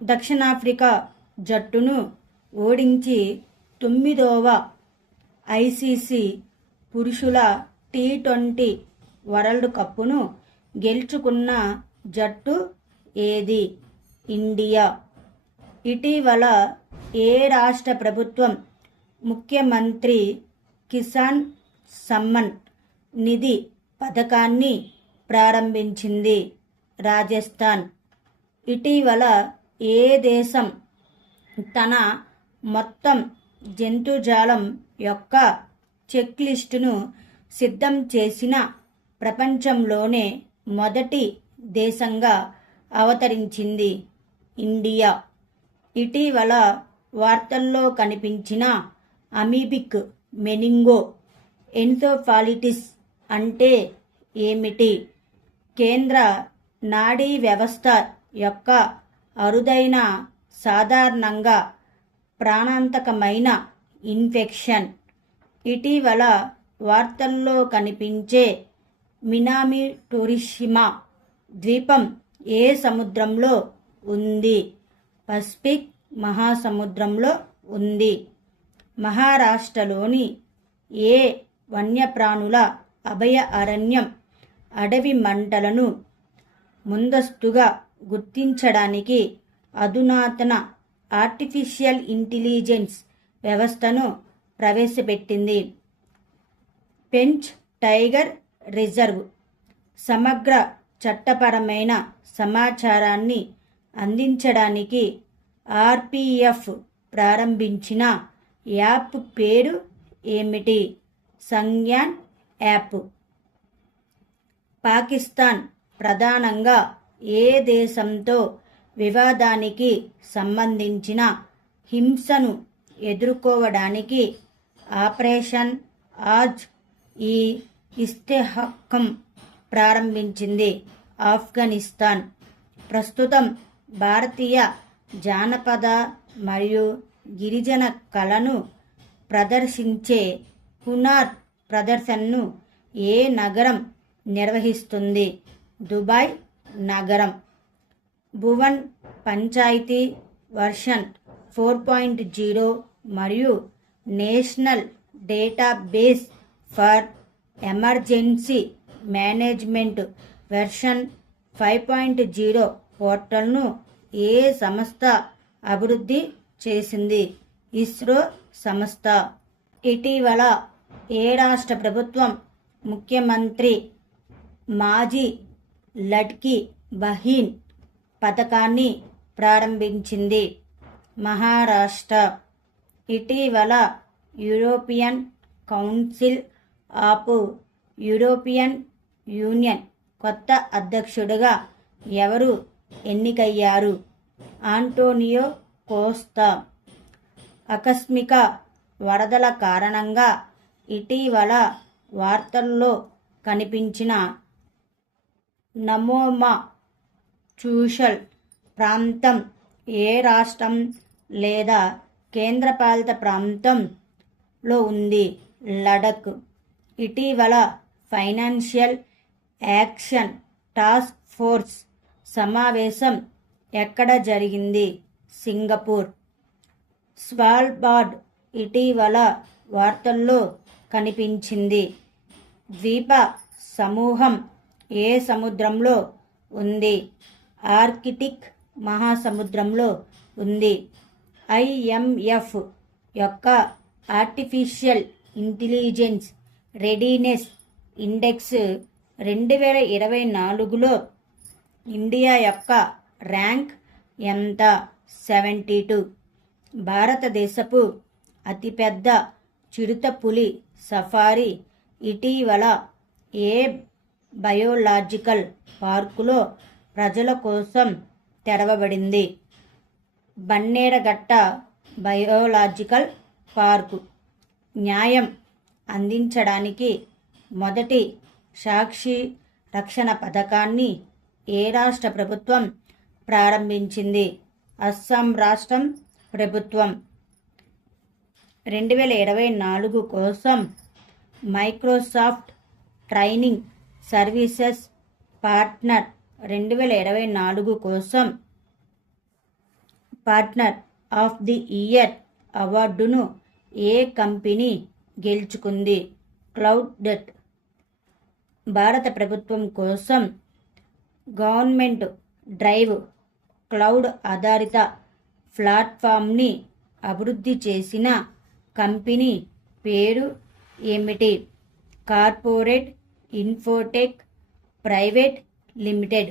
దక్షిణాఫ్రికా జట్టును ఓడించి 9వ ఐసీసీ పురుషుల టీ20 వరల్డ్ కప్ను గెలుచుకున్న జట్టు ఏది? ఇండియా. ఇటీవల ఏ రాష్ట్ర ప్రభుత్వం ముఖ్యమంత్రి కిసాన్ సమ్మాన్ నిధి పథకాన్ని ప్రారంభించింది? రాజస్థాన్. ఇటీవల ఏ దేశం తన మొత్తం జంతుజాలం యొక్క చెక్ లిస్టును సిద్ధం చేసిన ప్రపంచంలోనే మొదటి దేశంగా అవతరించింది? ఇండియా. ఇటీవల వార్తల్లో కనిపించిన అమీబిక్ మెనింగో ఎన్సెఫాలిటిస్ అంటే ఏమిటి? కేంద్ర నాడీ వ్యవస్థ యొక్క అరుదైన, సాధారణంగా ప్రాణాంతకమైన ఇన్ఫెక్షన్. ఇటీవల వార్తల్లో కనిపించే మినామి టోరిషిమా ద్వీపం ఏ సముద్రంలో ఉంది? పసిఫిక్ మహాసముద్రంలో ఉంది. మహారాష్ట్రలోని ఏ వన్యప్రాణుల అభయ అరణ్యం అడవి మంటలను ముందస్తుగా గుర్తించడానికి అధునాతన ఆర్టిఫిషియల్ ఇంటెలిజెన్స్ వ్యవస్థను ప్రవేశపెట్టింది? పెంచ్ టైగర్ రిజర్వ్. సమగ్ర చట్టపరమైన సమాచారాన్ని అందించడానికి ఆర్పీఎఫ్ ప్రారంభించిన యాప్ పేరు ఏమిటి? సంజ్ఞాన్ యాప్. పాకిస్తాన్ ప్రధానంగా ఏ దేశంతో వివాదానికి సంబంధించిన హింసను ఎదుర్కోవడానికి ఆపరేషన్ ఆజ్ ఈ ఇస్తెహకం ప్రారంభించింది? ఆఫ్ఘనిస్తాన్. ప్రస్తుతం భారతీయ జానపద మరియు గిరిజన కళను ప్రదర్శించే హునార్ ప్రదర్శనను ఏ నగరం నిర్వహిస్తుంది? దుబాయ్ నగరం. భువన్ పంచాయతీ వర్షన్ 4.0 మరియు national database for emergency management version 5.0 పోర్టల్ను ఏ సంస్థ అభివృద్ధి చేసింది? ఇస్రో సంస్థ. ఇటీవల ఏ రాష్ట్ర ప్రభుత్వం ముఖ్యమంత్రి మాజీ లడ్కీ బహీన్ పథకాన్ని ప్రారంభించింది? మహారాష్ట్ర. ఇటీవల European council of European union కొత్త అధ్యక్షుడిగా ఎవరు ఎన్నికయ్యారు? ఆంటోనియో కోస్తా. ఆకస్మిక వరదల కారణంగా ఇటీవల వార్తల్లో కనిపించిన నమోమా చూషల్ ప్రాంతం ఏ రాష్ట్రం లేదా కేంద్రపాలిత ప్రాంతంలో ఉంది? లడఖ్. ఇటీవల ఫైనాన్షియల్ యాక్షన్ టాస్క్ ఫోర్స్ సమావేశం ఎక్కడ జరిగింది? సింగపూర్. స్వాల్బార్డ్ ఇటీవల వార్తల్లో కనిపించింది. ద్వీప సమూహం ఏ సముద్రంలో ఉంది? ఆర్కిటిక్ మహాసముద్రంలో ఉంది. ఐఎంఎఫ్ యొక్క ఆర్టిఫిషియల్ ఇంటెలిజెన్స్ రెడీనెస్ ఇండెక్స్ 2024లో ఇండియా యొక్క ర్యాంక్ ఎంత? 72. భారతదేశపు అతిపెద్ద చిరుతపులి సఫారీ ఇటీవల ఏ బయోలాజికల్ పార్కులో ప్రజల కోసం తెరవబడింది? బన్నేరఘట్ట బయోలాజికల్ పార్కు. న్యాయం అందించడానికి మొదటి సాక్షి రక్షణ పథకాన్ని ఏ రాష్ట్ర ప్రభుత్వం ప్రారంభించింది? అస్సాం రాష్ట్రం ప్రభుత్వం. 2024 కోసం మైక్రోసాఫ్ట్ ట్రైనింగ్ సర్వీసెస్ పార్ట్నర్ 2024 కోసం పార్ట్నర్ ఆఫ్ ది ఇయర్ అవార్డును ఏ కంపెనీ గెలుచుకుంది? క్లౌడ్. భారత ప్రభుత్వం కోసం గవర్నమెంట్ డ్రైవ్ క్లౌడ్ ఆధారిత ప్లాట్ఫామ్ని అభివృద్ధి చేసిన కంపెనీ పేరు ఏమిటి? Corporate Infotech private limited.